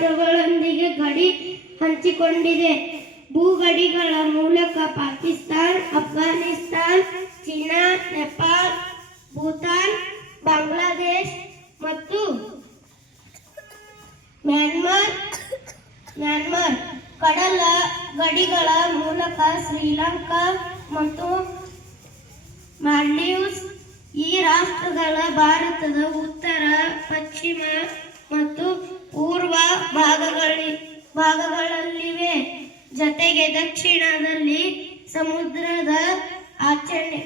ರಾಷ್ಟ್ರಗಳೊಂದಿಗೆ ಗಡಿ ಹಂಚಿಕೊಂಡಿದೆ. ಭೂಗಡಿಗಳ ಮೂಲಕ ಪಾಕಿಸ್ತಾನ್, ಅಫ್ಘಾನಿಸ್ತಾನ್, ಚೀನಾ, ನೇಪಾಳ, ಭೂತಾನ್, ಬಾಂಗ್ಲಾದೇಶ್ ಮತ್ತು ಮ್ಯಾನ್ಮಾರ್ ಮ್ಯಾನ್ಮಾರ್. ಕಡಲ ಗಡಿಗಳ ಮೂಲಕ ಶ್ರೀಲಂಕಾ ಮತ್ತು ಮಾಲ್ಡೀವ್ಸ್ ಈ ರಾಷ್ಟ್ರಗಳ ಭಾರತದ ಉತ್ತರ, ಪಶ್ಚಿಮ ಮತ್ತು ಭಾಗಗಳಲ್ಲಿವೆ. ಜೊತೆಗೆ ದಕ್ಷಿಣದಲ್ಲಿ ಸಮುದ್ರದ ಆಚರಣೆ.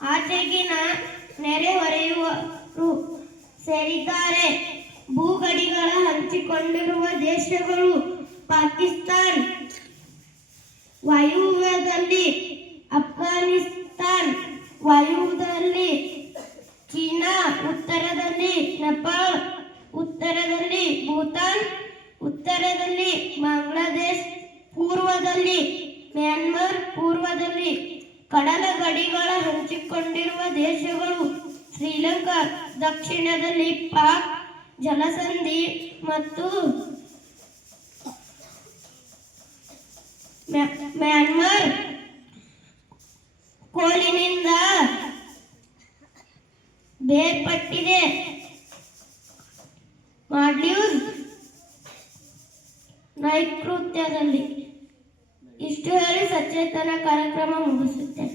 ಆಚೆಗಿನ ನೆರೆಹೊರೆಯುವರು ಸೇರಿದ್ದಾರೆ. ಭೂಗಡಿಗಳ ಹಂಚಿಕೊಂಡಿರುವ ದೇಶಗಳು ಪಾಕಿಸ್ತಾನ್, ವಾಯುವ್ಯದಲ್ಲಿ ಅಫ್ಘಾನಿಸ್ತಾನ್, ವಾಯುವ್ಯದಲ್ಲಿ ಚೀನಾ, ಉತ್ತರದಲ್ಲಿ ನೇಪಾಳ, ಉತ್ತರದಲ್ಲಿ ಭೂತಾನ್, ಉತ್ತರದಲ್ಲಿ ಬಾಂಗ್ಲಾದೇಶ್, ಪೂರ್ವದಲ್ಲಿ ಮ್ಯಾನ್ಮಾರ್, ಪೂರ್ವದಲ್ಲಿ ಕಡಲ ಗಡಿಗಳ ಹಂಚಿಕೊಂಡಿರುವ ದೇಶಗಳು ಶ್ರೀಲಂಕಾ, ದಕ್ಷಿಣದಲ್ಲಿ ಪಾಕ್, ಜಲಸಂಧಿ ಮತ್ತು ಮ್ಯಾ- ಮ್ಯಾನ್ಮಾರ್. ಕೋಲಿನಿಂದ ಬೇರ್ಪಟ್ಟಿದೆ. ಮಾಡ್ಯೂಸ್ ನೈಋತ್ಯದಲ್ಲಿ ಇಷ್ಟು ಹೇಳಿ ಸಚೇತನ ಕಾರ್ಯಕ್ರಮ ಮುಗಿಸುತ್ತೇನೆ.